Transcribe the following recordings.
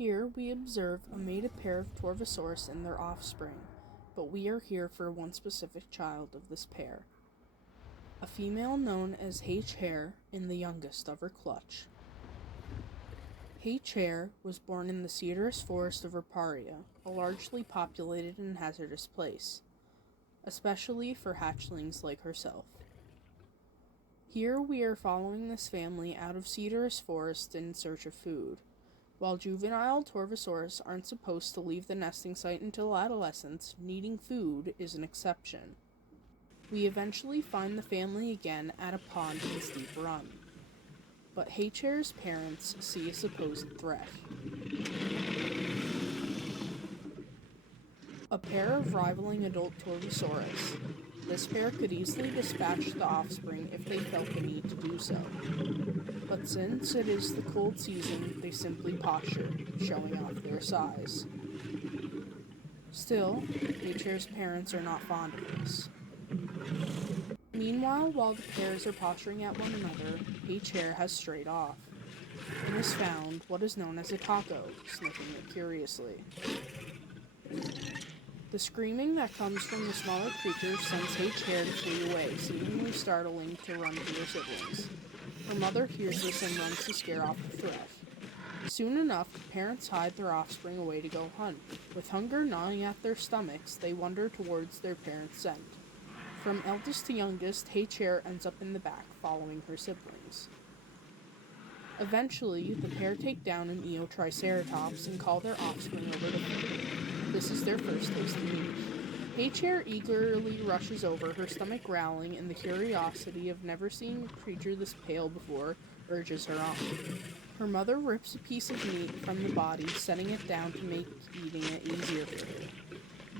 Here we observe a mated pair of Torvosaurus and their offspring, but we are here for one specific child of this pair. A female known as H. Hare and the youngest of her clutch. H. Hare was born in the cedarous forest of Riparia, a largely populated and hazardous place, especially for hatchlings like herself. Here we are following this family out of cedarous forest in search of food. While juvenile Torvosaurus aren't supposed to leave the nesting site until adolescence, needing food is an exception. We eventually find the family again at a pond in Steep Run, but H. Hare's parents see a supposed threat. A pair of rivaling adult Torvosaurus. This pair could easily dispatch the offspring if they felt the need to do so. But since it is the cold season, they simply posture, showing off their size. Still, H. Hare's parents are not fond of this. Meanwhile, while the pairs are posturing at one another, H. Hare has strayed off, and has found what is known as a taco, sniffing it curiously. The screaming that comes from the smaller creature sends H. Hare to flee away, seemingly startling to run to her siblings. Her mother hears this and runs to scare off the threat. Soon enough, the parents hide their offspring away to go hunt. With hunger gnawing at their stomachs, they wander towards their parents' scent. From eldest to youngest, H. Hare ends up in the back, following her siblings. Eventually, the pair take down an Triceratops and call their offspring over to food. This is their first taste of meat. H. Hare eagerly rushes over, her stomach growling, and the curiosity of never seeing a creature this pale before urges her on. Her mother rips a piece of meat from the body, setting it down to make eating it easier for her.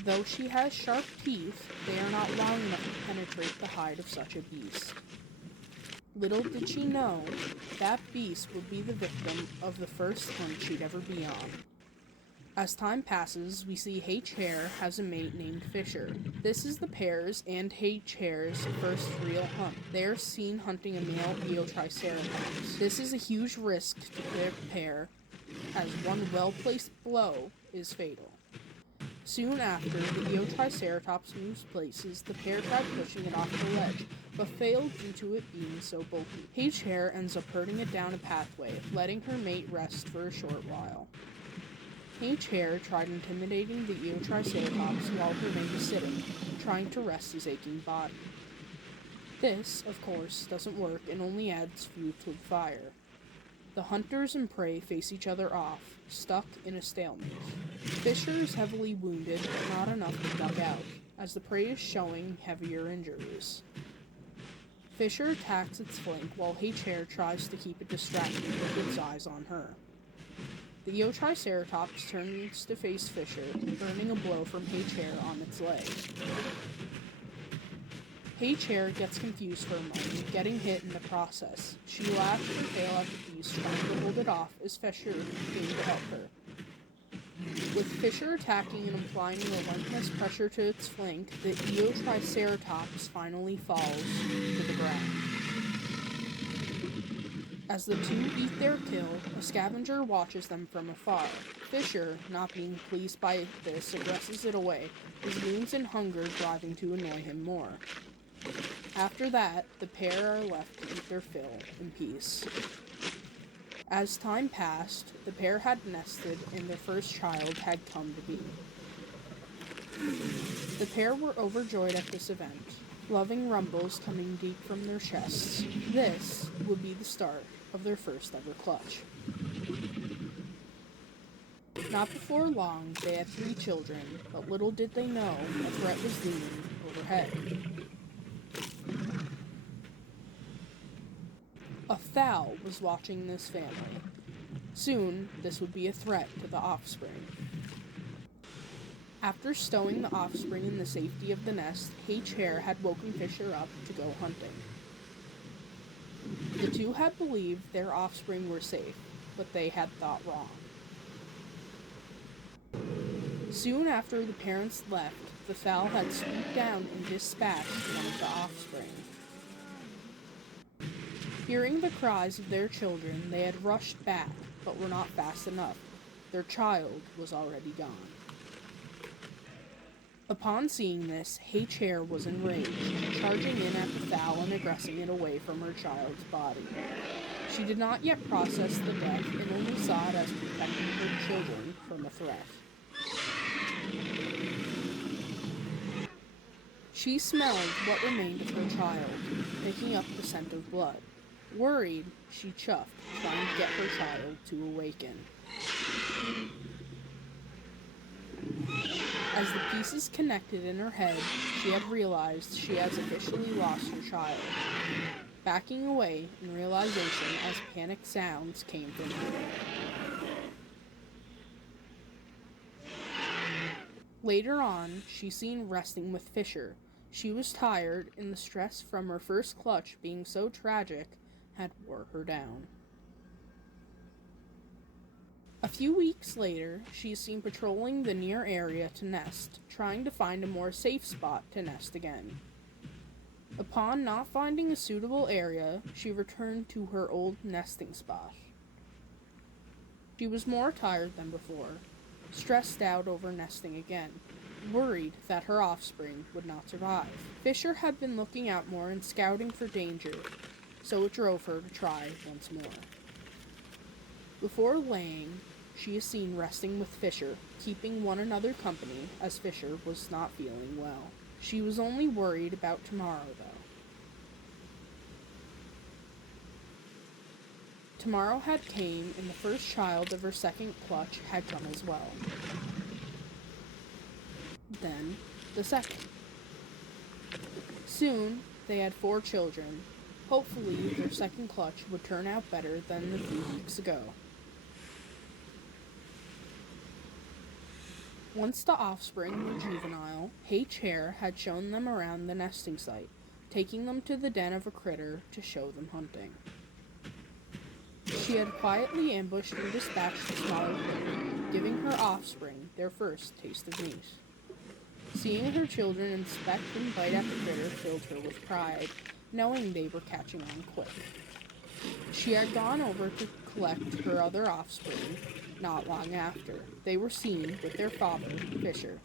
Though she has sharp teeth, they are not long enough to penetrate the hide of such a beast. Little did she know, that beast would be the victim of the first hunt she'd ever be on. As time passes, we see H. Hare has a mate named Fisher. This is the pair's and H. Hare's first real hunt. They are seen hunting a male Triceratops. This is a huge risk to their pair, as one well-placed blow is fatal. Soon after, the Triceratops moves places, the pair tried pushing it off the ledge, but failed due to it being so bulky. H. Hare ends up herding it down a pathway, letting her mate rest for a short while. H. Hare tried intimidating the Triceratops while her mate was sitting, trying to rest his aching body. This, of course, doesn't work and only adds fuel to the fire. The hunters and prey face each other off, stuck in a stalemate. Fisher is heavily wounded, but not enough to duck out, as the prey is showing heavier injuries. Fisher attacks its flank while H. Hare tries to keep it distracted with its eyes on her. The Triceratops turns to face Fisher, earning a blow from H. Hare on its leg. H. Hare gets confused for a moment, getting hit in the process. She lashes her tail at the beast, trying to hold it off as Fisher came to help her. With Fisher attacking and applying relentless pressure to its flank, the Triceratops finally falls to the ground. As the two eat their kill, a scavenger watches them from afar. Fisher, not being pleased by this, aggresses it away, his wounds and hunger driving to annoy him more. After that, the pair are left to eat their fill in peace. As time passed, the pair had nested and their first child had come to be. The pair were overjoyed at this event, loving rumbles coming deep from their chests. This would be the start of their first ever clutch. Not before long, they had 3 children, but little did they know a threat was looming overhead. A fowl was watching this family. Soon, this would be a threat to the offspring. After stowing the offspring in the safety of the nest, H. Hare had woken Fisher up to go hunting. The two had believed their offspring were safe, but they had thought wrong. Soon after the parents left, the fowl had swooped down and dispatched one of the offspring. Hearing the cries of their children, they had rushed back, but were not fast enough. Their child was already gone. Upon seeing this, H-Hair was enraged, charging in at the fowl and aggressing it away from her child's body. She did not yet process the death and only saw it as protecting her children from a threat. She smelled what remained of her child, picking up the scent of blood. Worried, she chuffed, trying to get her child to awaken. As the pieces connected in her head, she had realized she has officially lost her child, backing away in realization as panicked sounds came from her. Later on, she's seen resting with Fisher. She was tired, and the stress from her first clutch being so tragic had wore her down. A few weeks later, she is seen patrolling the near area to nest, trying to find a more safe spot to nest again. Upon not finding a suitable area, she returned to her old nesting spot. She was more tired than before, stressed out over nesting again, worried that her offspring would not survive. Fisher had been looking out more and scouting for danger, so it drove her to try once more. Before laying, she is seen resting with Fisher, keeping one another company as Fisher was not feeling well. She was only worried about tomorrow, though. Tomorrow had came, and the first child of her second clutch had come as well. Then, the second. Soon, they had 4 children. Hopefully, their second clutch would turn out better than the few weeks ago. Once the offspring were juvenile, H-Hair had shown them around the nesting site, taking them to the den of a critter to show them hunting. She had quietly ambushed and dispatched the smaller critter, giving her offspring their first taste of meat. Seeing her children inspect and bite at the critter filled her with pride, knowing they were catching on quick. She had gone over to collect her other offspring not long after. They were seen with their father, Fisher.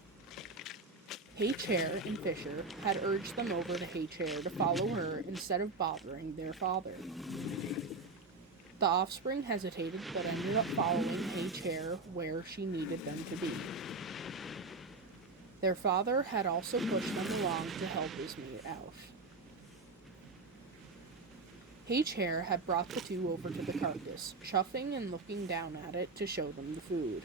H-Hair and Fisher had urged them over to H-Hair to follow her instead of bothering their father. The offspring hesitated but ended up following H-Hair where she needed them to be. Their father had also pushed them along to help his mate out. H-Hair had brought the two over to the carcass, chuffing and looking down at it to show them the food.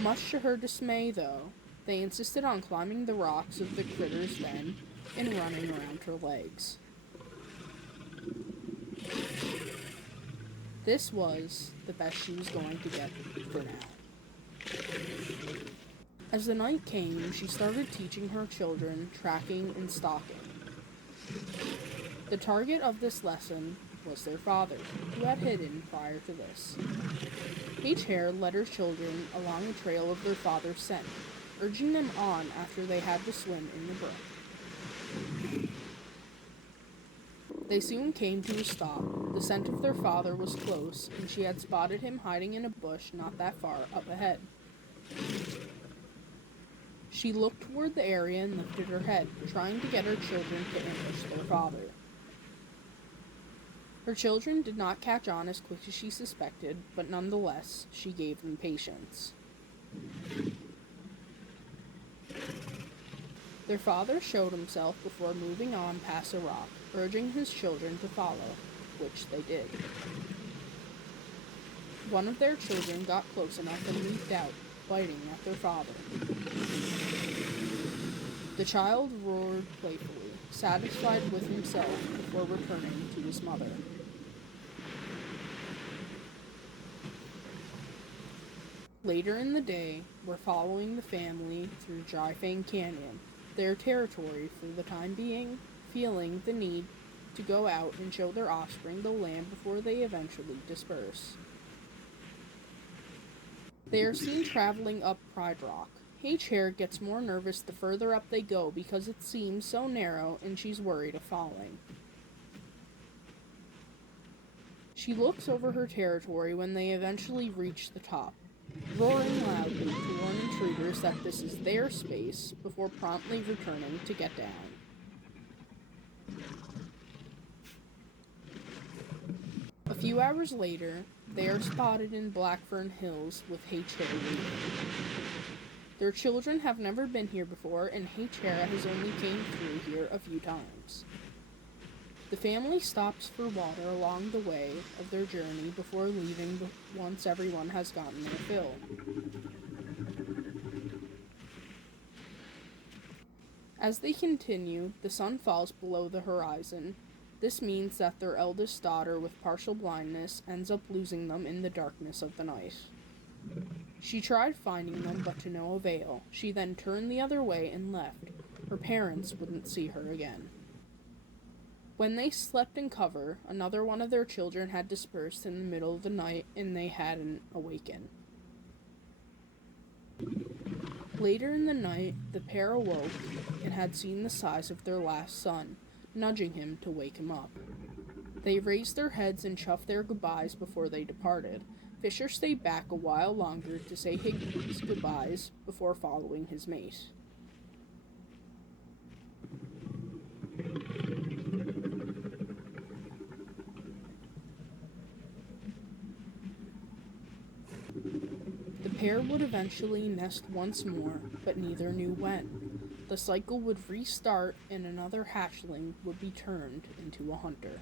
Much to her dismay, though, they insisted on climbing the rocks of the critter's den and running around her legs. This was the best she was going to get for now. As the night came, she started teaching her children tracking and stalking. The target of this lesson was their father, who had hidden prior to this. H-Hair led her children along the trail of their father's scent, urging them on after they had to swim in the brook. They soon came to a stop. The scent of their father was close, and she had spotted him hiding in a bush not that far up ahead. She looked toward the area and lifted her head, trying to get her children to ambush their father. Her children did not catch on as quick as she suspected, but nonetheless, she gave them patience. Their father showed himself before moving on past a rock, urging his children to follow, which they did. One of their children got close enough and leaped out, biting at their father. The child roared playfully, satisfied with himself before returning to his mother. Later in the day, we're following the family through Dry Fang Canyon, their territory for the time being, feeling the need to go out and show their offspring the land before they eventually disperse. They are seen traveling up Pride Rock. H-Hair gets more nervous the further up they go because it seems so narrow and she's worried of falling. She looks over her territory when they eventually reach the top, roaring loudly to warn intruders that this is their space before promptly returning to get down. A few hours later, they are spotted in Blackfern Hills with Hatchling. Their children have never been here before, and Hatchling has only came through here a few times. The family stops for water along the way of their journey before leaving once everyone has gotten their fill. As they continue, the sun falls below the horizon. This means that their eldest daughter with partial blindness ends up losing them in the darkness of the night. She tried finding them, but to no avail. She then turned the other way and left. Her parents wouldn't see her again. When they slept in cover, another one of their children had dispersed in the middle of the night, and they hadn't awakened. Later in the night, the pair awoke and had seen the size of their last son, nudging him to wake him up. They raised their heads and chuffed their goodbyes before they departed. Fisher stayed back a while longer to say his goodbyes before following his mate. The pair would eventually nest once more, but neither knew when. The cycle would restart and another hatchling would be turned into a hunter.